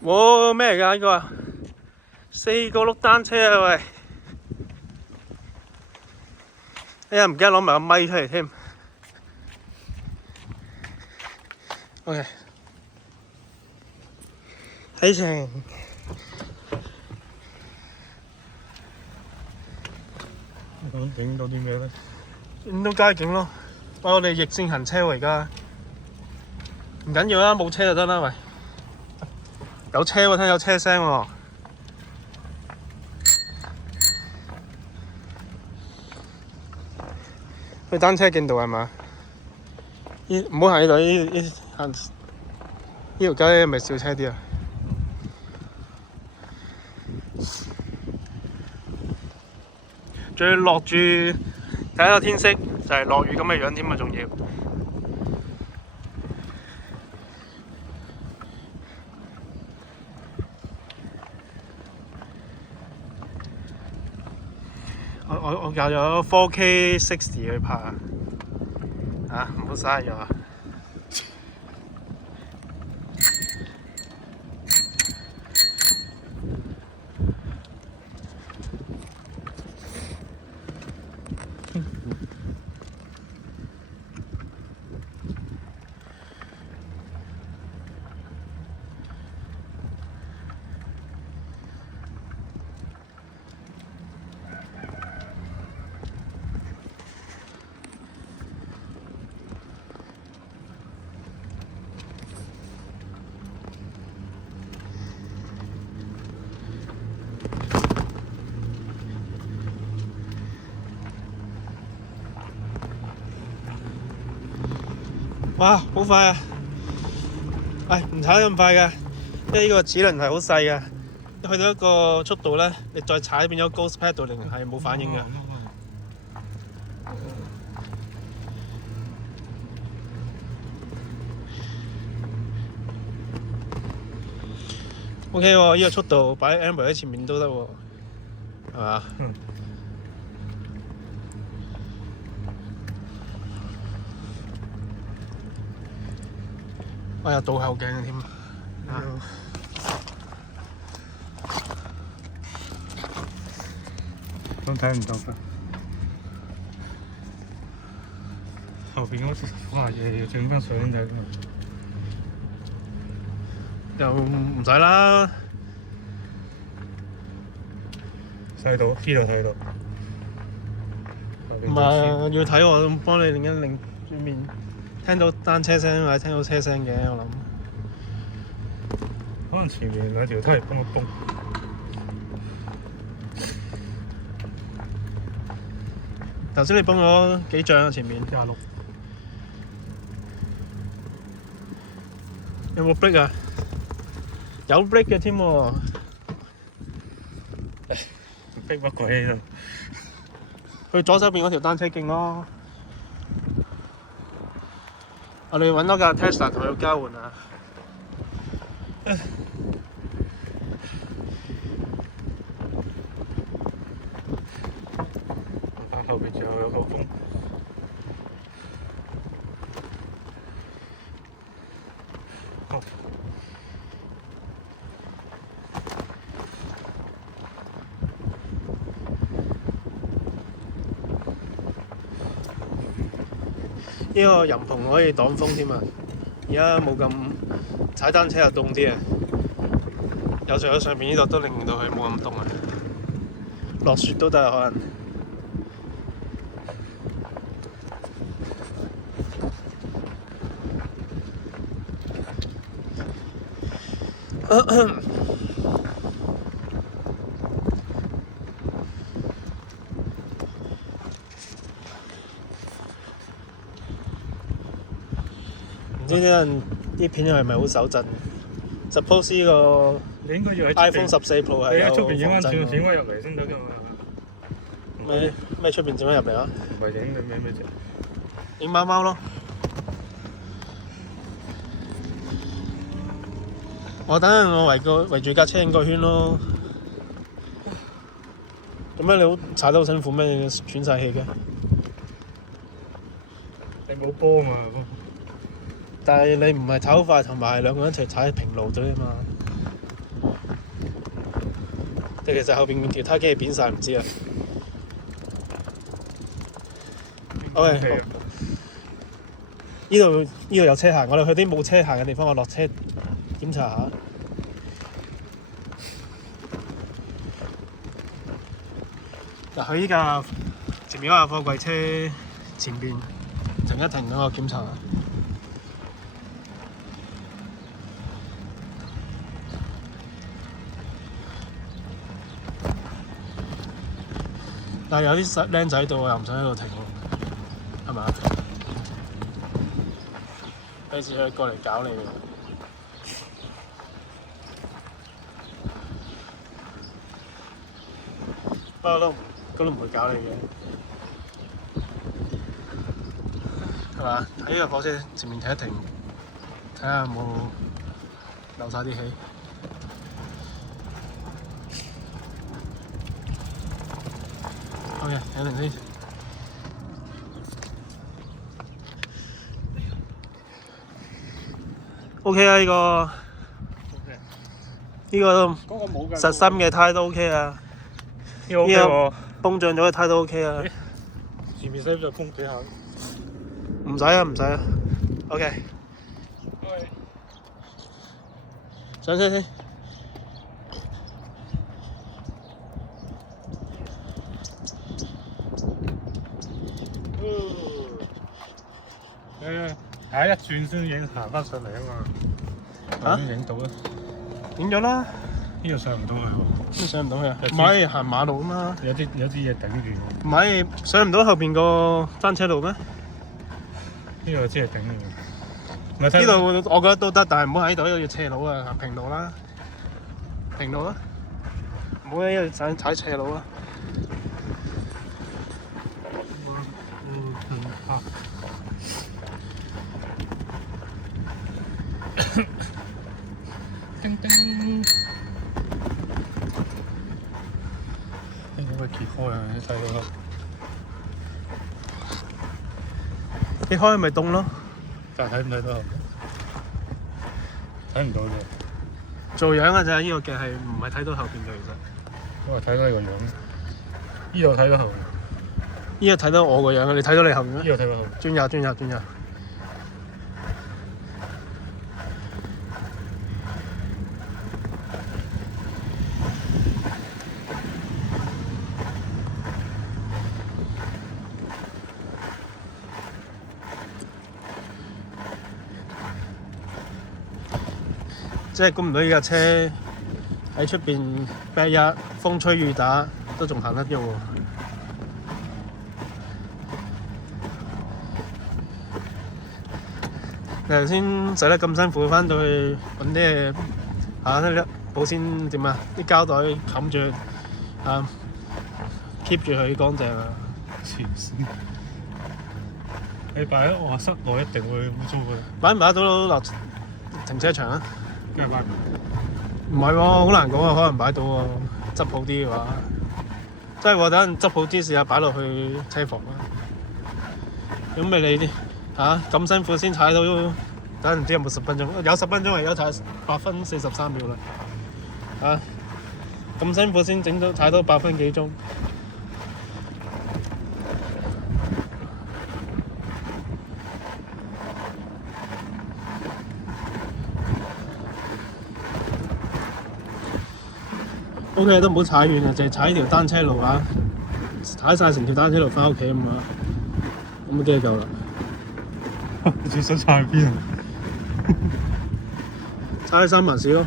哇咩嚟㗎呢個？4個轆單車啊喂！哎呀唔記得攞埋個咪出嚟添。OK， 睇成影到啲咩咧？影到街景咯。喂，我哋逆線行車喎而家。唔緊要啦，冇車就得啦喂。有車喎，聽有車聲喎。去單車徑度係嘛？唔好行呢度，呢行呢條街係咪少車啲啊？仲要落住睇下天色，就係落雨咁嘅樣添啊！仲要。我教咗 4K 60去拍啊！唔好嘥咗啊！哇！好快啊！唔踩得咁快㗎，因為呢個齒輪係好細㗎。去到一個速度咧，你再踩變咗 Ghost Pedaling 係冇反應㗎。OK 喎，呢個速度擺 Amber 喺前面都得喎，係嘛？我有倒後鏡添啊！都睇唔到㗎。後邊嗰啲哇嘢要整翻上嚟㗎。又唔使啦。睇到，呢度睇到。唔係要睇我幫你另一另轉面，聽到單車聲或者聽到車聲嘅，我諗。可能前面兩條梯幫我泵。頭先你泵咗幾漲啊？前面26。有冇 brake 啊？有 brake 嘅添喎。逼乜鬼啊！去左手邊嗰條單車徑咯。我哋揾多架 Tesla 同佢交換啊！後邊仲有個風。呢個人棚可以擋風添啊！而家冇咁踩單車又凍啲啊！有時喺上面呢度都令到佢冇咁凍啊！落雪都得啊，可能。唔知啲片係咪好手震 ？Suppose 呢個你應該要喺 iPhone 14 Pro 係有你喺出邊影翻防震轉翻入嚟先得㗎嘛。咩出邊點樣入嚟啊？唔係影你咩啫？影貓貓咯。我等陣我圍住架車影個圈咯。做咩你好踩得好辛苦咩？你喘晒氣嘅。你冇波嘛？但係你唔係踩好快，同埋兩個人一齊踩平路啫嘛。定其實後邊條梯機係扁晒唔知啊。OK，呢度有車行，我哋去啲冇車行嘅地方，我落車檢查下。嗱，佢依架前面嗰架貨櫃車前邊停一停，等我檢查下。但係有啲僆仔喺度，我又唔想喺度停喎，係咪？費事佢過嚟搞你嘅。不過都唔會搞你嘅，係嘛？喺呢個火車前面停一停，睇下有冇漏晒啲氣。OK， 停一停先。OK 啊，呢個都實心嘅胎都 OK 啊。呢個 OK 喎，膨脹咗嘅胎都 OK 啊。前面使唔使封幾下？唔使啊，唔使啊。OK。上車先。下一轉先影行翻上嚟啊嘛。啊？影到啊？影咗啦。呢度上唔到去喎。上唔到去啊？唔係行馬路啊嘛。有啲嘢頂住。唔係上唔到後邊個單車路咩？呢度真係頂住。呢度我覺得都得，但係唔好喺度，呢度要斜路啊，行平路啦。平路啦，唔好喺度踩斜路啊。叮叮，應該揭開啊！你睇到揭開咪凍咯。但係睇唔睇到？睇唔到啫。做樣嘅咋，呢個嘅係唔係睇到後邊嘅其實。我睇到你個樣，呢度睇到後邊。呢個睇到我個樣，你睇到你後邊咩？呢度睇到後邊。轉入。即係估唔到呢架車喺出邊逼一風吹雨打都仲行得喐喎。你頭先使得咁辛苦翻到去揾啲嘢啲保鮮點啊？啲膠袋冚住keep 住佢乾淨啊！黐線！你擺喺我室內一定會污糟嘅。擺唔擺到落停車場啊？梗係擺唔到。唔係喎，好難講啊，可能擺到喎，執好啲嘅話，即係喎，等陣執好啲試下擺落去車房啦。咁咪你啲咁辛苦先踩到，等陣唔知有冇10分鐘？有10分鐘，而家踩8分43秒啦。咁辛苦先踩到8分幾鐘。OK， 都唔好踩遠啊，淨係踩條單車路啊，踩晒成條單車路翻屋企咁啊，咁啲就夠啦。你最想踩去邊啊？踩去三文市咯。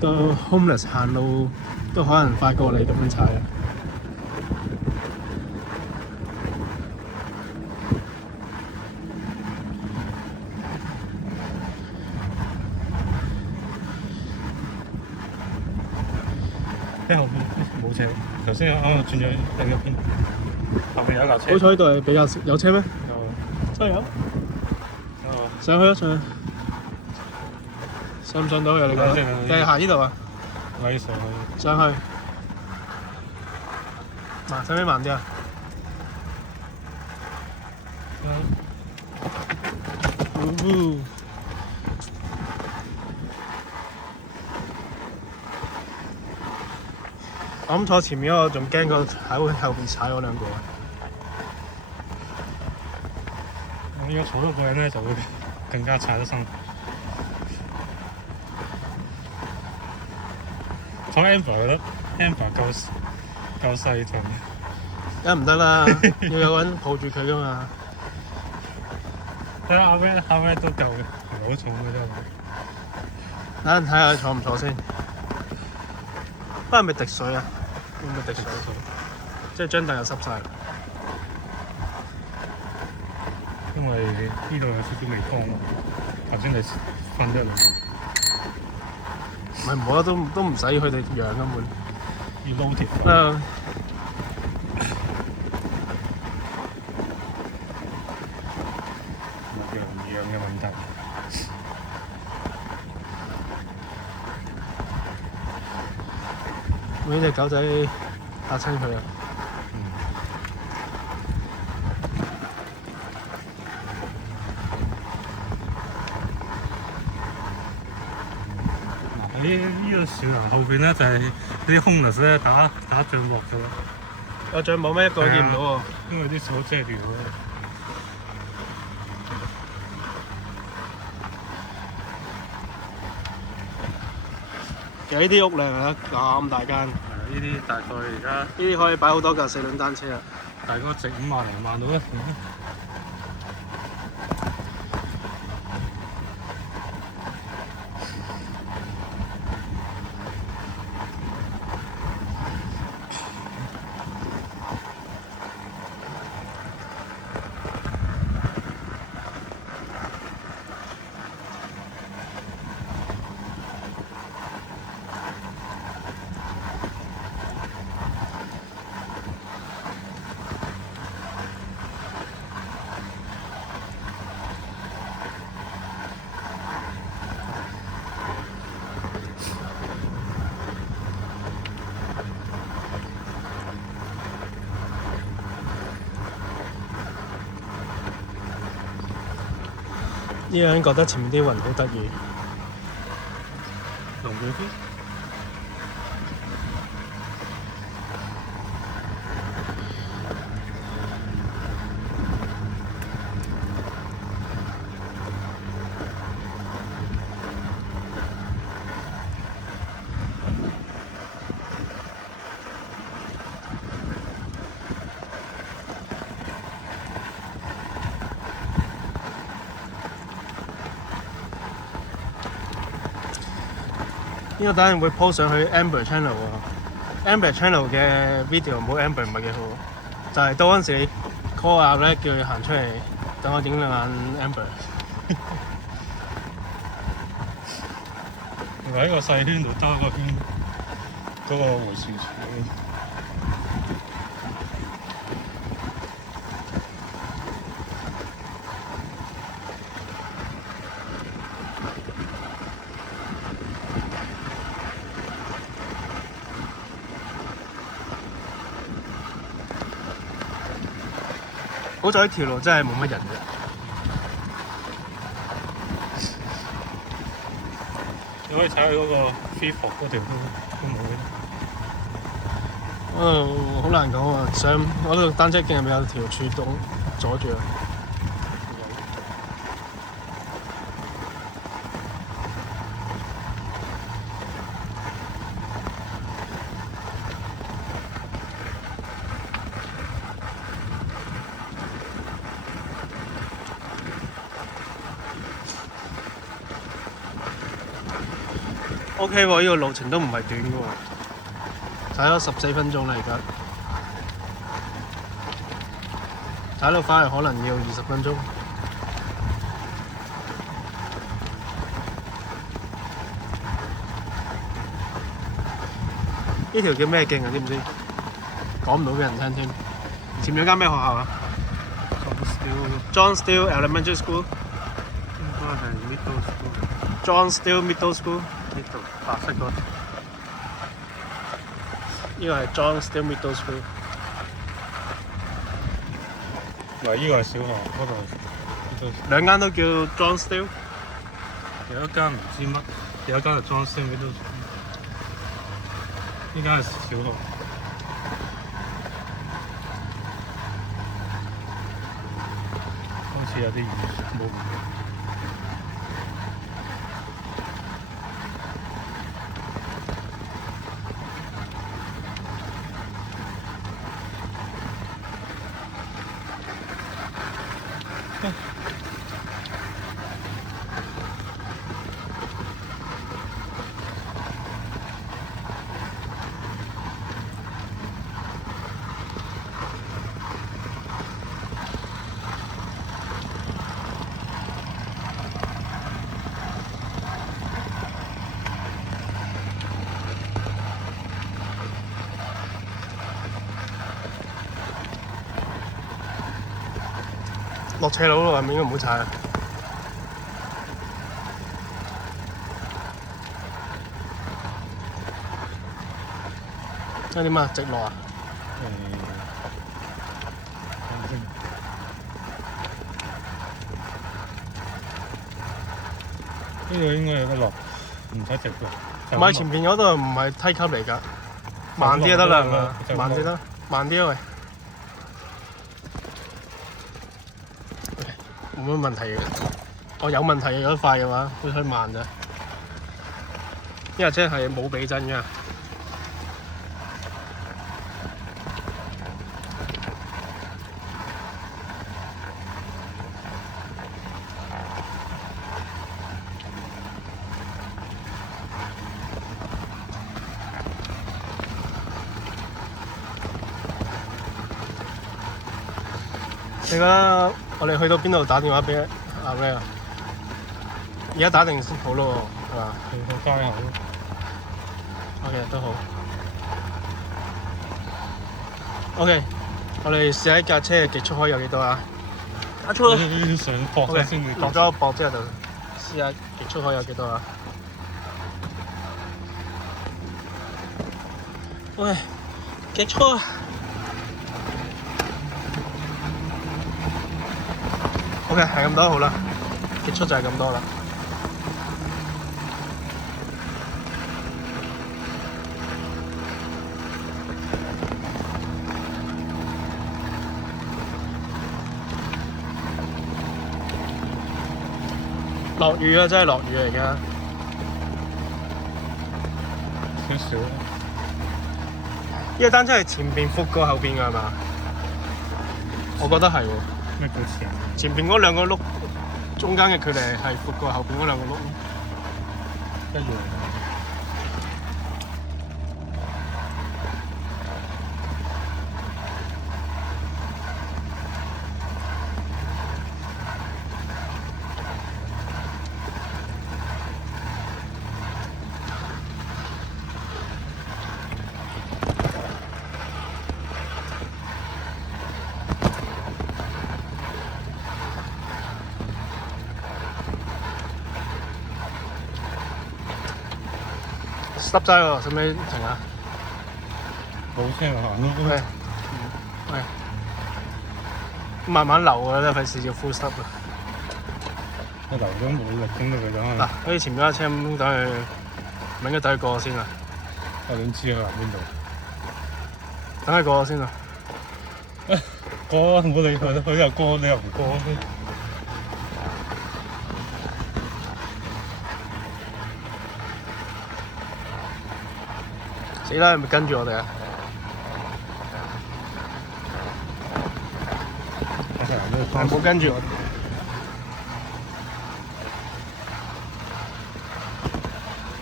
個 homeless 行路都可能快過你咁樣踩啊！喺後邊冇車，頭先啱啱轉咗另一邊，後邊有架車。好彩呢度係比較少有車咩？有。真係有。上去啊，上去。上唔上到嘅你覺得？定係行呢度啊？我要上去。上去。使唔使慢啲啊？我諗坐前面我仲驚過喺後邊踩我兩個。如果坐多個人咧，就會更加踩得辛苦。坐 Amber 覺得 Amber 夠細條。梗唔得啦，要有個人抱住佢噶嘛。睇下阿威都夠嘅，唔係好重嘅啫。等陣睇下坐唔坐先。不過係咪滴水啊？會唔會滴水？即係張凳又濕晒。因為呢度有少少微湯喎。頭先你瞓得嚟。唔係冇啊，都唔使佢哋養根本。要撈貼。養嘅問題。每隻狗仔嚇親佢啊！呢個樹林後邊咧就係啲 homeless 咧打帳幕嘅咯。有帳幕咩？一個見唔到喎。因為啲草遮住咗。其實呢啲屋靚啊，咁大間。呢啲大概而家呢啲可以擺好多架四輪單車啊！大概值5萬零萬到啦。呢個人覺得前面啲雲好得意。龍捲風。呢個等陣會 post 上去 Amber Channel 喎。Amber Channel 嘅 video 冇 Amber 唔係幾好，就係到嗰陣時你 call 阿咧叫佢行出嚟，等我影兩眼 Amber。喺個細圈度兜個圈，嗰個回旋處。好在呢條路真係冇乜人嘅。你可以踩去嗰個 free fall 嗰條都冇嘅。好難講喎，上我度單車徑入面有條柱洞阻住啊。OK 喎，呢個路程都唔係短嘅喎，踩咗14分鐘啦而家，踩到翻嚟可能要20分鐘。呢條叫咩徑啊？知唔知？講唔到俾人聽添。前面有間咩學校啊 ？John Steele Elementary School。應該係 Middle School。John Steele Middle School。白色嗰條。呢個係 John Steele Middle School。嗱，依個係小學，嗰度兩間都叫 John Still。有一間唔知乜，有一間係裝修嘅都，呢間係小學。好似有啲雨冇雨。落斜路咯，係咪應該唔好踩啊？即係點啊？直落啊？呢個應該有得落，唔使直落。唔係前邊嗰度唔係梯級嚟㗎，慢啲就得啦，係嘛？慢啲啦，慢啲啊喂。冇乜問題嘅，我有問題嘅，有得快嘅話，會推慢咋。因為車係冇避震㗎。你覺得我哋去到邊度打電話俾阿 Ray 啊？而家打定先好咯喎，係嘛？去到街口。OK 都好。OK， 我哋試下一架車嘅極速可以有幾多啊？加速！呢上駁先會。落咗個駁之後就試下極速可以有幾多啊？OK， 極速！OK， 係咁多好啦，極速就係咁多啦。落雨啊！真係落雨嚟㗎。少少。呢個單車係前邊闊過後邊㗎係嘛？我覺得係喎。咩叫前？前邊嗰兩個轆中間嘅距離係闊過後邊嗰兩個轆。一樣。濕滯喎，使唔使停啊？冇車行咯。喂，喂，慢慢流啊，真係費事要 full stop 啊！我流咗冇力整到佢就。嗱，好似前面架車咁，等佢唔應該等佢過先啊！我點知佢行邊度？等佢過先啊！過啊！唔好理佢，佢又過，你又唔過。死啦！係咪跟住我哋啊？係冇跟住我哋。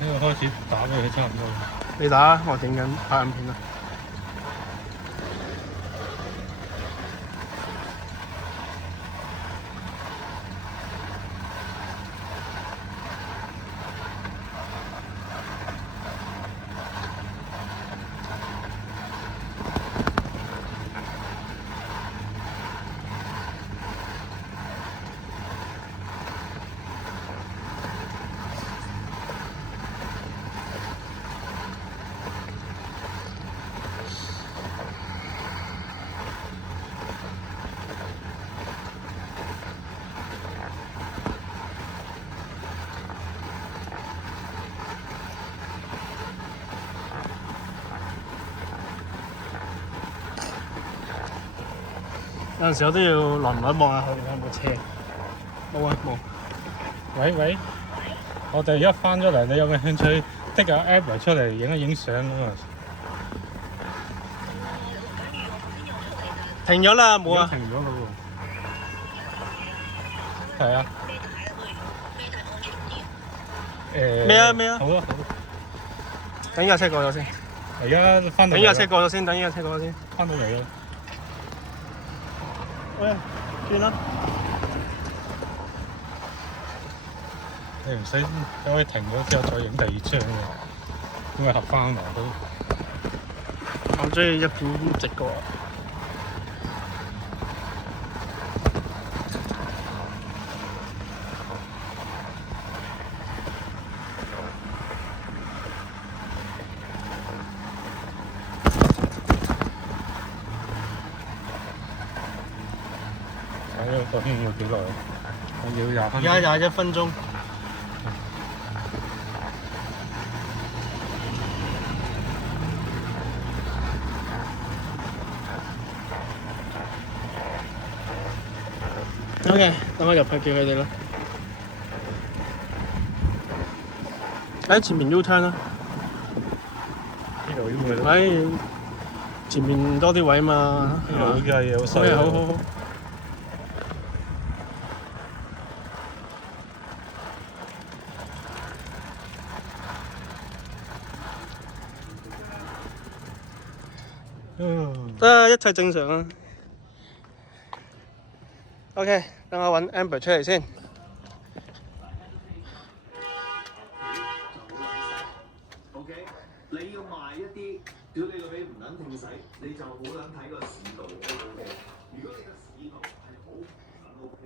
呢個開始打到佢差唔多。你打，我影緊拍緊片啊！有陣時我都要輪輪望下佢有冇車。冇啊冇。喂喂，我哋而家翻咗嚟，你有冇興趣的個 app 嚟出嚟影一影相咁啊？停咗啦，冇啊。停咗咯喎。係啊。咩啊咩啊好啊好啊。等依架車過咗先。而家翻到嚟啦。等依架車過咗先，等依架車過咗先。翻到嚟啦。喂，轉啦。你唔使可以停咗之後再影第二張嘅，因為合翻埋都。我中意一片直過。睇下究竟要幾耐？我要20分鐘。而家21分鐘。OK， 等我入去叫佢哋啦。喺前面 U turn 啦。呢度應該都。喺前面多啲位嘛。呢度依家嘢好細。好好好。一切正常啊。OK， 等我揾 Amber 出嚟先。OK， 你要賣一啲，如果你個尾唔撚停使，你就好撚睇個市道 OK。如果你個市道係好唔撚 OK。